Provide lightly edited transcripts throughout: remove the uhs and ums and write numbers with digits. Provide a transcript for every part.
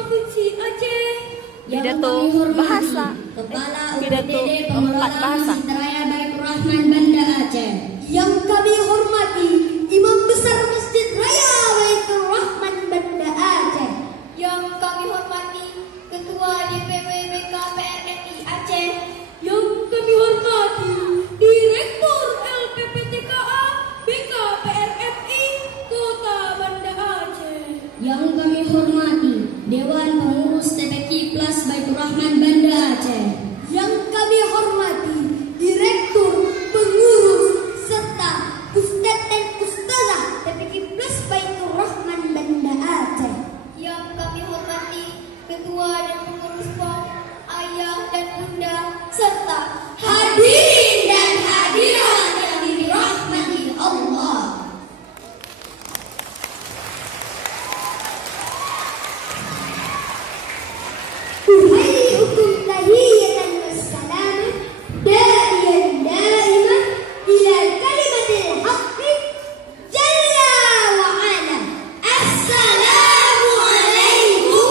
Provinsi Aceh. Pidato bahasa. Kepala Pidato UPTD empat Pengelolaan bahasa. Masjid Raya Baitur Rahman Banda Aceh. Yang kami hormati Imam Besar Masjid Raya Baitur Rahman Banda Aceh. Yang kami hormati Ketua DPW BKPRRI Aceh. Yang kami hormati Direktur LPPTKA BKPRRI Kota Banda Aceh. Yang kami hormati Dewan Pengurus TPQ Plus Baitur Rahman Banda Aceh. Yang kami hormati Direktur, Pengurus, serta Ustadz dan Ustazah TPQ Plus Baitur Rahman Banda Aceh. Yang kami hormati Ketua dan Pengurus POM, Ayah dan Bunda, serta hadirin dan hadirat yang dirahmati Allah. أحييكم تحية والسلامة داعيا دائما إلى كلمة الحق جل وعلا. السلام عليكم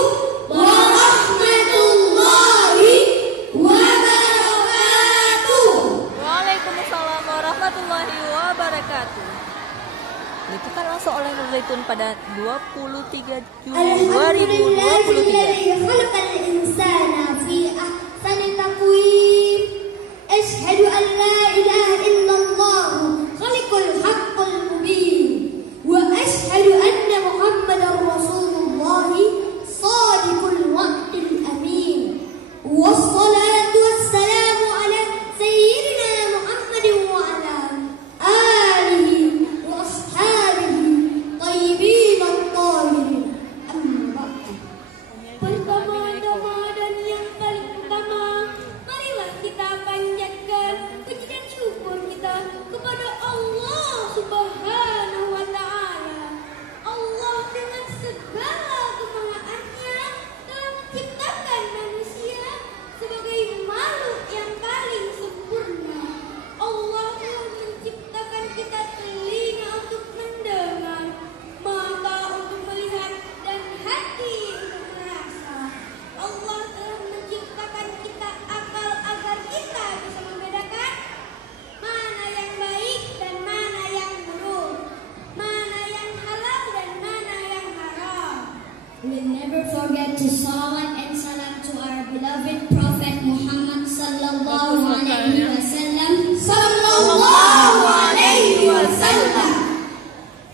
ورحمة الله وبركاته. Waalaikumsalam warahmatullahi wabarakatuh. Dibuka langsung oleh Nur Zaitun pada 23 Juli 2023. خلق الإنسان في أحسن تقويم. أشهد أن لا إله إلا الله خالق الحق المبين. وأشهد أن محمدا رسول الله صادق الوعد الأمين. والصلاة والسلام على سيدنا محمد وعلى آله وأصحابه طيبين الطاهرين. أما بعد. Pertama-tama dan yang paling utama, marilah kita panjatkan puji dan syukur kita kepada Allah Subhanahu wa Ta'ala. Allah dengan segala kemahaannya telah menciptakan manusia sebagai makhluk yang paling sempurna. Allah telah menciptakan kita telinga untuk mendengar, mata untuk melihat, dan hati untuk merasa. Allah telah menciptakan kita akal agar kita bisa membedakan mana yang baik dan mana yang buruk, mana yang halal dan mana yang haram. We'll never forget to salawat and salam to our beloved Prophet Muhammad sallallahu alaihi wasallam, Sallallahu alaihi wasallam.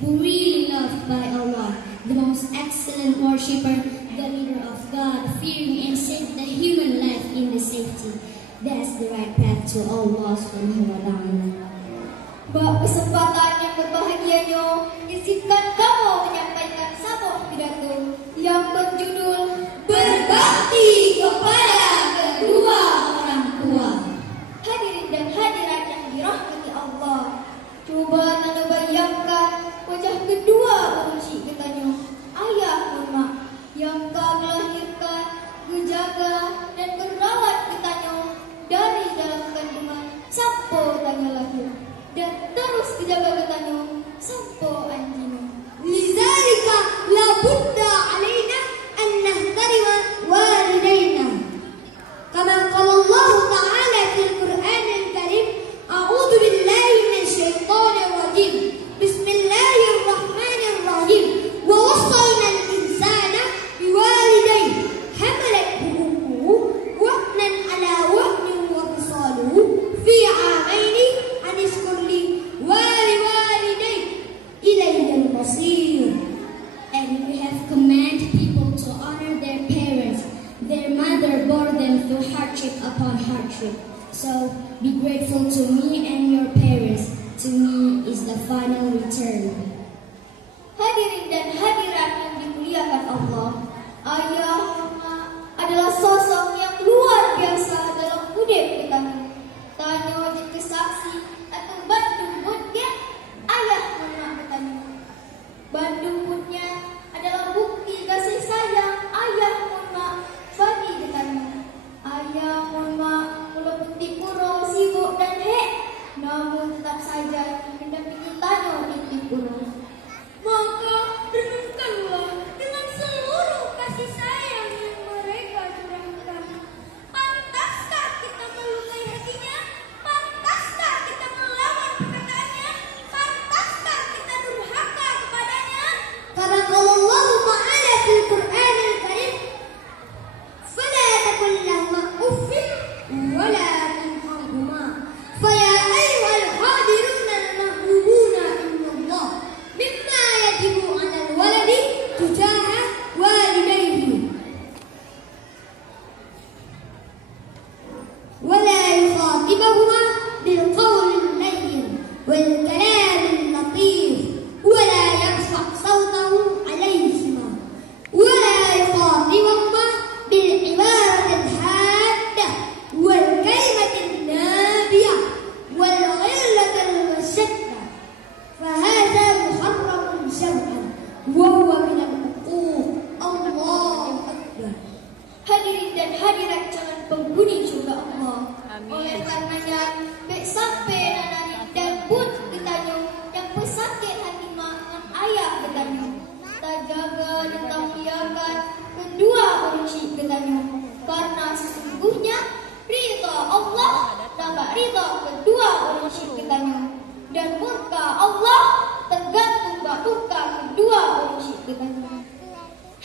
who really loved by Allah, the most excellent worshipper, the leader of God, fearing and saved the human life in the safety. That's the right path to Allah subhanahu wa ta'ala. Kesempatan yang berbahagianya, izinkan kamu menyampaikan sebuah pidato yang berjudul Berbakti kepada Kedua Orang Tua. Hadirin dan hadirat yang dirahmati Allah, coba anda bayangkan wajah kedua uji katanya ayah mama yang kau melahirkan, menjaga dan merawat katanya dari dalam kandungan sampai tanya lahir, dan terus dijaga katanya sampai anjing. Lizalika la budda alaina an nahtarima walidayna. Kama qala Allah Ta'ala fil Qur'an al-Karim, a'udzu billahi minasy syaithanir rajim. Bismillahirrahmanirrahim. Wa wassayna al-insana biwalidayhi hamalathu ummuhu wahnan ala wahnin wa fisaluhu fi 'amaini an ishkur li wa liwalidayka ilayya al-masir. And we have commanded people to honor their parents. Their mother bore them through hardship upon hardship. So be grateful to me and your parents. To me is the final return. Hadirin dan hadirat yang dimuliakan Allah, ayah adalah sosok yang luar biasa dalam hidup kita. Tanya jadi saksi atau Bandung Bundnya, ayah mama katanya. Bandung Bundnya adalah bukti kasih sayang ayah mama bagi katanya. Ayah mama mulut putih puro sibuk dan hek, namun tetap saja mendampingi Tano di puro. Maka renungkanlah dengan seluruh kasih sayang direct jalan penghuni surga Allah. Amin. Oleh karenanya, baik sampai nanani dan pun ditanya yang pesakit hati dengan ayah bertanya. Terjaga dan tahiyakan kedua kunci bertanya. Karena sesungguhnya ridha Allah tambah ridha kedua kunci bertanya. Dan murka Allah tergantung batuka kedua kunci bertanya.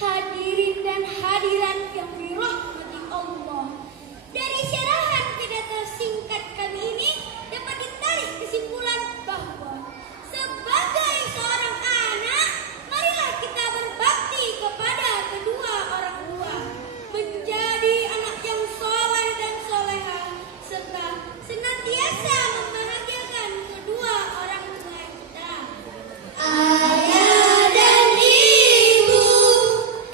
Hadirin dan hadirat yang dirahmati Allah, dari syarahan pidato singkat kami ini dapat ditarik kesimpulan bahwa sebagai seorang anak, marilah kita berbakti kepada kedua orang tua, menjadi anak yang soleh dan soleha, serta senantiasa membahagiakan kedua orang tua kita. Ayah dan ibu,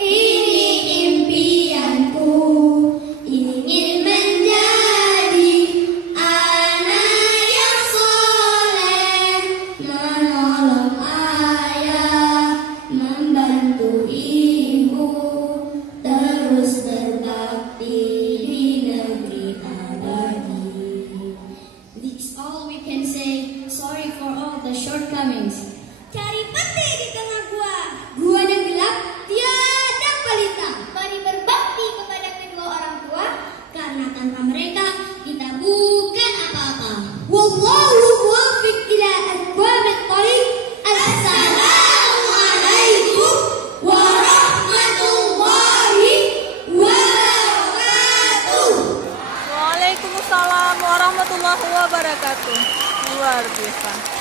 ini impianku, ingin menjadi anak yang soleh, menolong ayah, membantu ibu, terus berbakti di negeri abadi. That's all we can say. Sorry for all the shortcomings. Cari peti di tengah gua. Gua yang gelap, tiada pelita. Mari berbakti kepada kedua orang tua. Karena tanpa mereka, kita bukan apa-apa. Wallahu muwaffiq ila aqwamit thoriq. Assalamualaikum warahmatullahi wabarakatuh. Waalaikumsalam warahmatullahi wabarakatuh. Luar biasa.